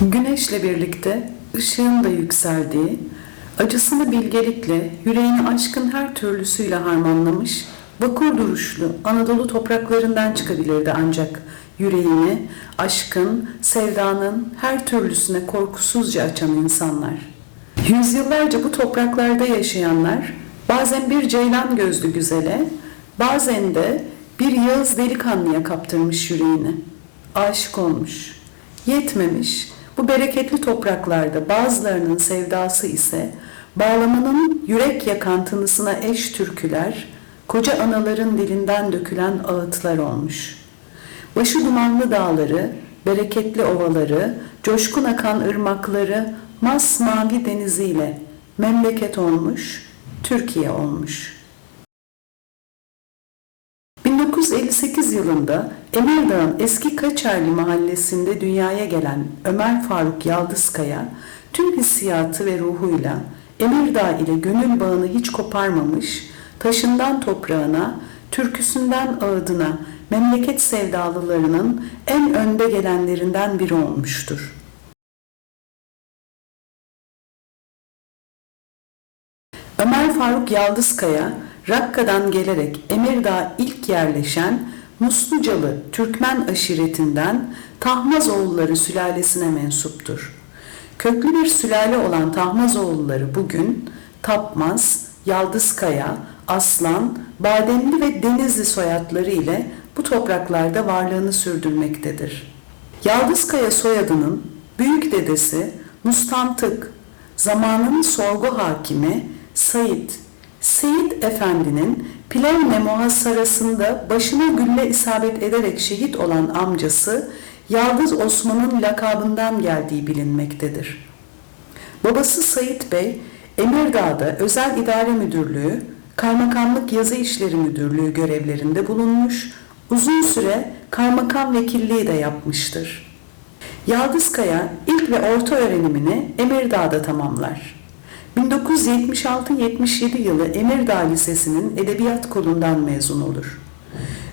Güneşle birlikte ışığın da yükseldiği, acısını bilgelikle, yüreğini aşkın her türlüsüyle harmanlamış, vakur duruşlu Anadolu topraklarından çıkabilirdi ancak yüreğini aşkın, sevdanın her türlüsüne korkusuzca açan insanlar. Yüzyıllarca bu topraklarda yaşayanlar bazen bir ceylan gözlü güzele, bazen de bir Yağız delikanlıya kaptırmış yüreğini. Aşık olmuş. Yetmemiş. Bu bereketli topraklarda bazılarının sevdası ise bağlamanın yürek yakan tınısına eş türküler, koca anaların dilinden dökülen ağıtlar olmuş. Başı dumanlı dağları, bereketli ovaları, coşkun akan ırmakları, masmavi deniziyle memleket olmuş, Türkiye olmuş.'' 1958 yılında Emirdağ'ın eski Kaçerli mahallesinde dünyaya gelen Ömer Faruk Yaldızkaya tüm hissiyatı ve ruhuyla Emirdağ ile gönül bağını hiç koparmamış, taşından toprağına, türküsünden ağıdına memleket sevdalılarının en önde gelenlerinden biri olmuştur. Ömer Faruk Yaldızkaya, Rakka'dan gelerek Emirdağ'a ilk yerleşen Muslucalı Türkmen aşiretinden Tahmazoğulları sülalesine mensuptur. Köklü bir sülale olan Tahmazoğulları bugün Tapmaz, Yaldızkaya, Aslan, Bademli ve Denizli soyadları ile bu topraklarda varlığını sürdürmektedir. Yaldızkaya soyadının büyük dedesi Mustantık, zamanın sorgu hakimi Said, Seyit Efendi'nin Plevne muhasarasında başına gülle isabet ederek şehit olan amcası Yaldız Osman'ın lakabından geldiği bilinmektedir. Babası Sayit Bey, Emirdağ'da Özel İdare Müdürlüğü, Kaymakamlık Yazı İşleri Müdürlüğü görevlerinde bulunmuş, uzun süre kaymakam vekilliği de yapmıştır. Yaldızkaya ilk ve orta öğrenimini Emirdağ'da tamamlar. 1976-77 yılı Emirdağ Lisesi'nin Edebiyat Kolundan mezun olur.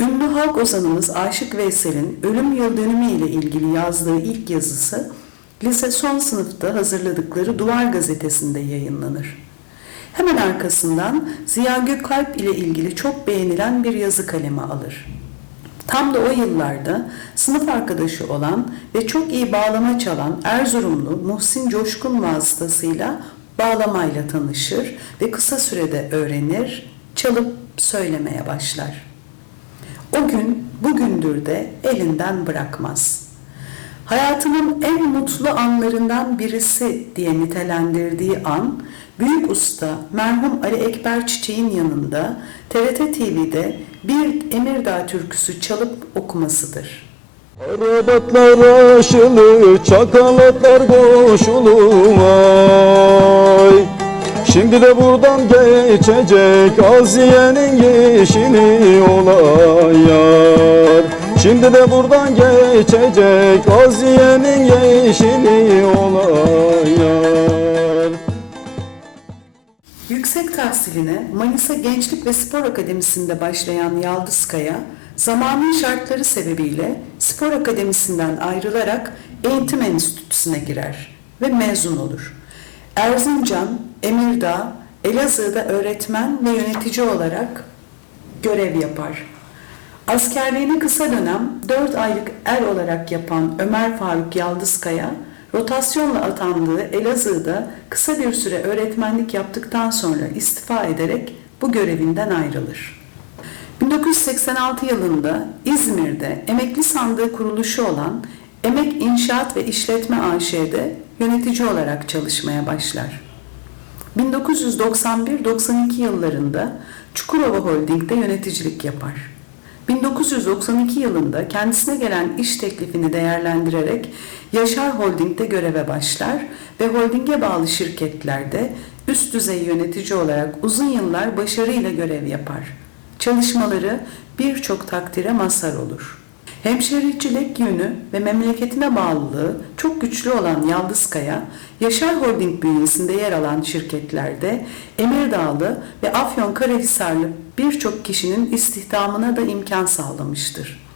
Ünlü halk ozanımız Aşık Veysel'in ölüm yıl dönümü ile ilgili yazdığı ilk yazısı lise son sınıfta hazırladıkları Duvar gazetesinde yayınlanır. Hemen arkasından Ziya Gökalp ile ilgili çok beğenilen bir yazı kaleme alır. Tam da o yıllarda sınıf arkadaşı olan ve çok iyi bağlama çalan Erzurumlu Muhsin Coşkun vasıtasıyla bağlamayla tanışır ve kısa sürede öğrenir, çalıp söylemeye başlar. O gün bugündür de elinden bırakmaz. Hayatının en mutlu anlarından birisi diye nitelendirdiği an, büyük usta merhum Ali Ekber Çiçek'in yanında TRT TV'de bir Emirdağ türküsü çalıp okumasıdır. Arabatlar aşılı, çakalatlar koşulu vay Şimdi de buradan geçecek Aziye'nin yeşili olay yar Şimdi de buradan geçecek Aziye'nin yeşili olay yar Yüksek tahsiline Manisa Gençlik ve Spor Akademisi'nde başlayan Yaldızkaya, zamanın şartları sebebiyle spor akademisinden ayrılarak eğitim enstitüsüne girer ve mezun olur. Erzincan, Emirdağ, Elazığ'da öğretmen ve yönetici olarak görev yapar. Askerliğini kısa dönem 4 aylık er olarak yapan Ömer Faruk Yaldızkaya, rotasyonla atandığı Elazığ'da kısa bir süre öğretmenlik yaptıktan sonra istifa ederek bu görevinden ayrılır. 1986 yılında İzmir'de emekli sandığı kuruluşu olan Emek İnşaat ve İşletme AŞ'de yönetici olarak çalışmaya başlar. 1991-92 yıllarında Çukurova Holding'de yöneticilik yapar. 1992 yılında kendisine gelen iş teklifini değerlendirerek Yaşar Holding'de göreve başlar ve holdinge bağlı şirketlerde üst düzey yönetici olarak uzun yıllar başarıyla görev yapar. Çalışmaları birçok takdire mazhar olur. Hemşericilik yönü ve memleketine bağlılığı çok güçlü olan Yaldızkaya, Yaşar Holding bünyesinde yer alan şirketlerde Emirdağlı ve Afyonkarahisarlı birçok kişinin istihdamına da imkan sağlamıştır.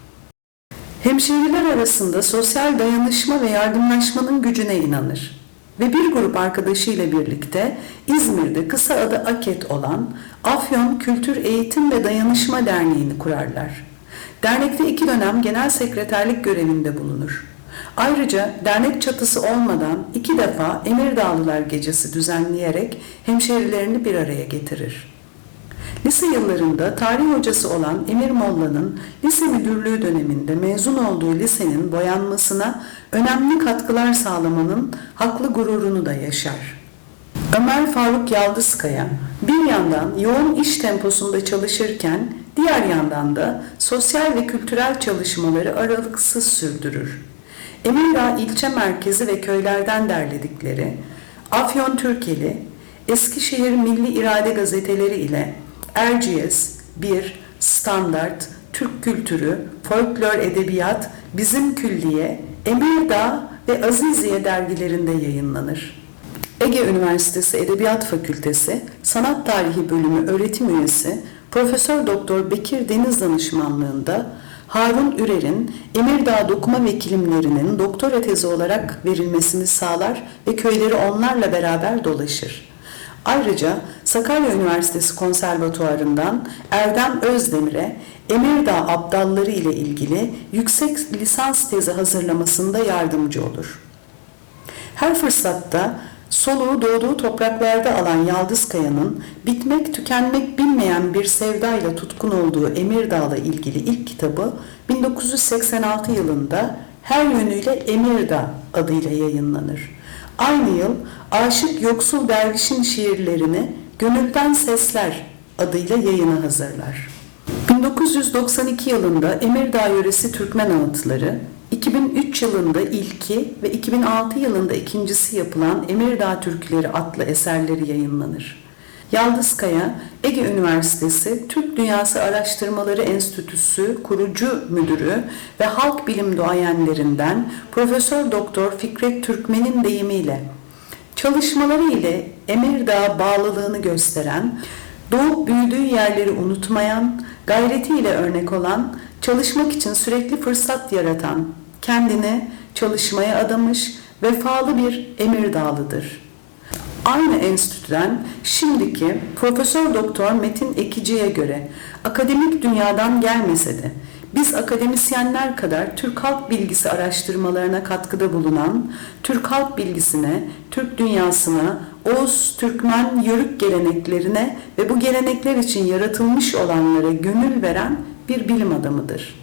Hemşehriler arasında sosyal dayanışma ve yardımlaşmanın gücüne inanır. Ve bir grup arkadaşıyla birlikte İzmir'de kısa adı AKET olan Afyon Kültür Eğitim ve Dayanışma Derneği'ni kurarlar. Dernekte iki dönem genel sekreterlik görevinde bulunur. Ayrıca dernek çatısı olmadan iki defa Emirdağlılar Gecesi düzenleyerek hemşehrilerini bir araya getirir. Lise yıllarında tarih hocası olan Emir Molla'nın lise müdürlüğü döneminde mezun olduğu lisenin boyanmasına önemli katkılar sağlamanın haklı gururunu da yaşar. Ömer Faruk Yaldızkaya bir yandan yoğun iş temposunda çalışırken diğer yandan da sosyal ve kültürel çalışmaları aralıksız sürdürür. Emirdağ ilçe merkezi ve köylerden derledikleri Afyon Türkeli, Eskişehir Milli İrade gazeteleri ile Erciyes, Bir, Standart, Türk Kültürü, Folklor Edebiyat, Bizim Külliye, Emirdağ ve Aziziye dergilerinde yayınlanır. Ege Üniversitesi Edebiyat Fakültesi Sanat Tarihi Bölümü öğretim üyesi Profesör Doktor Bekir Deniz danışmanlığında Harun Ürer'in Emirdağ dokuma ve kilimlerinin doktora tezi olarak verilmesini sağlar ve köyleri onlarla beraber dolaşır. Ayrıca Sakarya Üniversitesi Konservatuarı'ndan Erdem Özdemir'e Emirdağ abdalları ile ilgili yüksek lisans tezi hazırlamasında yardımcı olur. Her fırsatta soluğu doğduğu topraklarda alan Yaldız Kaya'nın bitmek tükenmek bilmeyen bir sevdayla tutkun olduğu Emirdağ'la ilgili ilk kitabı 1986 yılında her yönüyle Emirdağ adıyla yayınlanır. Aynı yıl Aşık Yoksul Derviş'in şiirlerini Gönülden Sesler adıyla yayına hazırlar. 1992 yılında Emirdağ yöresi Türkmen ağıtları, 2003 yılında ilki ve 2006 yılında ikincisi yapılan Emirdağ Türküleri adlı eserleri yayınlanır. Yaldız Kaya, Ege Üniversitesi Türk Dünyası Araştırmaları Enstitüsü kurucu müdürü ve halk bilim duayenlerinden Profesör Doktor Fikret Türkmen'in deyimiyle çalışmaları ile Emirdağ bağlılığını gösteren, doğup büyüdüğü yerleri unutmayan, gayretiyle örnek olan, çalışmak için sürekli fırsat yaratan, kendini çalışmaya adamış, vefalı bir Emirdağlıdır. Aynı enstitüden şimdiki Profesör Doktor Metin Ekici'ye göre akademik dünyadan gelmese de biz akademisyenler kadar Türk halk bilgisi araştırmalarına katkıda bulunan, Türk halk bilgisine, Türk dünyasına, Oğuz, Türkmen, Yörük geleneklerine ve bu gelenekler için yaratılmış olanlara gönül veren bir bilim adamıdır.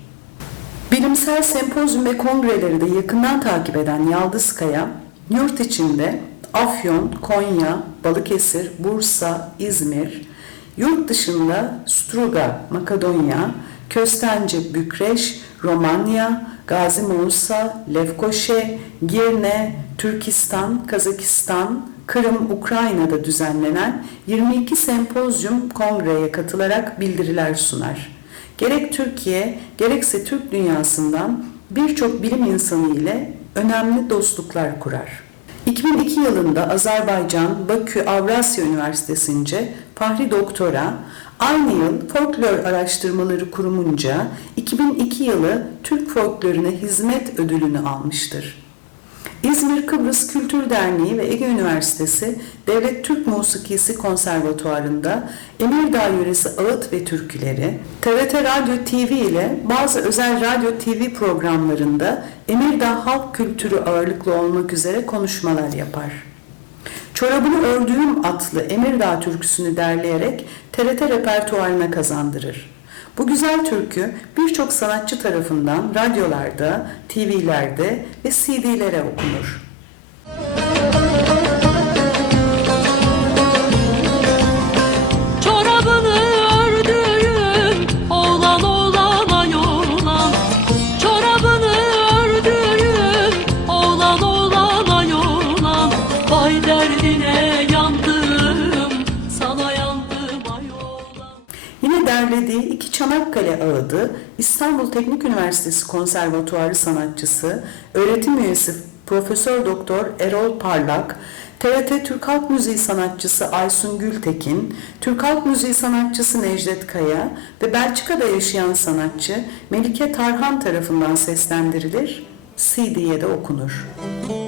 Bilimsel sempozyum ve kongreleri de yakından takip eden Yaldız Kaya, yurt içinde Afyon, Konya, Balıkesir, Bursa, İzmir, yurt dışında Struga, Makedonya, Köstence, Bükreş, Romanya, Gazi Musa, Lefkoşe, Girne, Türkistan, Kazakistan, Kırım, Ukrayna'da düzenlenen 22 sempozyum kongreye katılarak bildiriler sunar. Gerek Türkiye, gerekse Türk dünyasından birçok bilim insanı ile önemli dostluklar kurar. 2002 yılında Azerbaycan Bakü Avrasya Üniversitesi'nce Fahri Doktora, aynı yıl Folklor Araştırmaları Kurumunca 2002 yılı Türk Folkloruna Hizmet Ödülünü almıştır. İzmir Kıbrıs Kültür Derneği ve Ege Üniversitesi Devlet Türk Musikisi Konservatuarı'nda Emirdağ yöresi ağıt ve türküleri, TRT Radyo TV ile bazı özel radyo TV programlarında Emirdağ halk kültürü ağırlıklı olmak üzere konuşmalar yapar. Çorabını ördüğüm adlı Emirdağ türküsünü derleyerek TRT repertuarına kazandırır. Bu güzel türkü birçok sanatçı tarafından radyolarda, TV'lerde ve CD'lere okunur. Çanakkale ağıdı İstanbul Teknik Üniversitesi Konservatuarı sanatçısı, öğretim üyesi Profesör Doktor Erol Parlak TRT Türk Halk Müziği sanatçısı Aysun Gültekin, Türk Halk Müziği sanatçısı Necdet Kaya ve Belçika'da yaşayan sanatçı Melike Tarhan tarafından seslendirilir, CD'ye de okunur. Çanakkale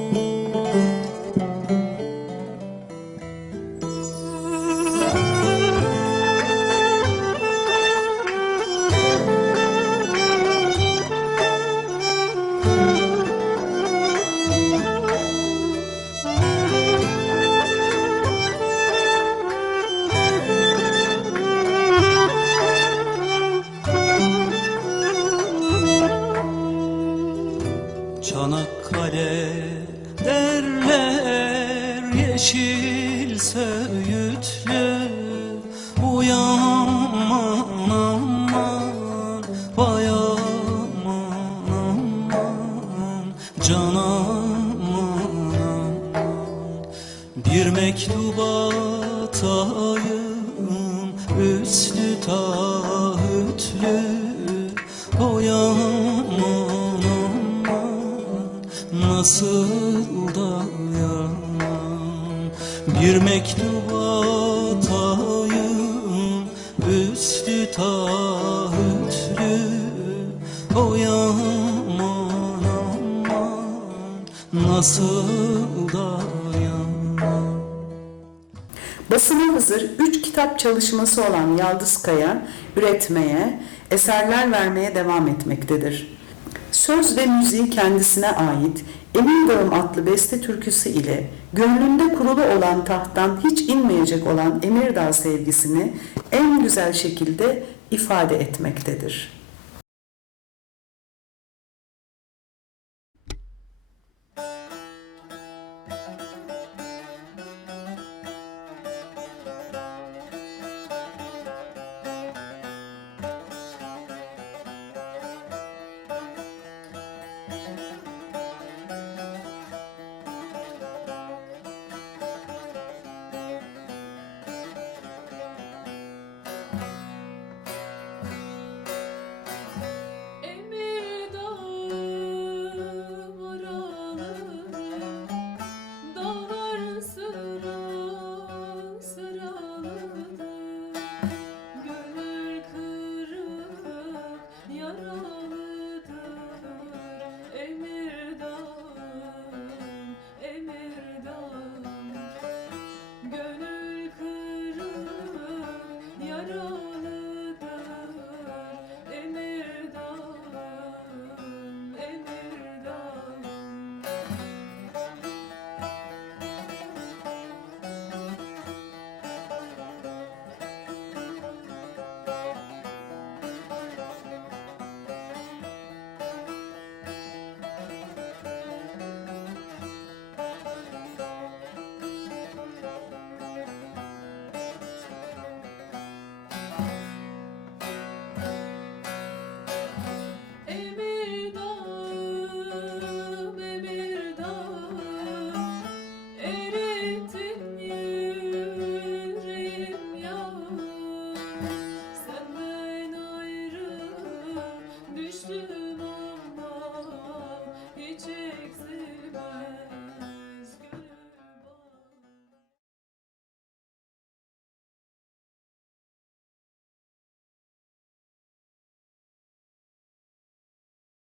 Bir mektup atayım üstü taahhütlü. Oy aman aman nasıl dayanam Bir mektup atayım üstü taahhütlü. Oy aman aman nasıl Basına hazır 3 kitap çalışması olan Yaldız Kaya, üretmeye, eserler vermeye devam etmektedir. Söz ve müziği kendisine ait Emin Dağım adlı beste türküsü ile gönlünde kurulu olan tahttan hiç inmeyecek olan Emirdağ sevgisini en güzel şekilde ifade etmektedir.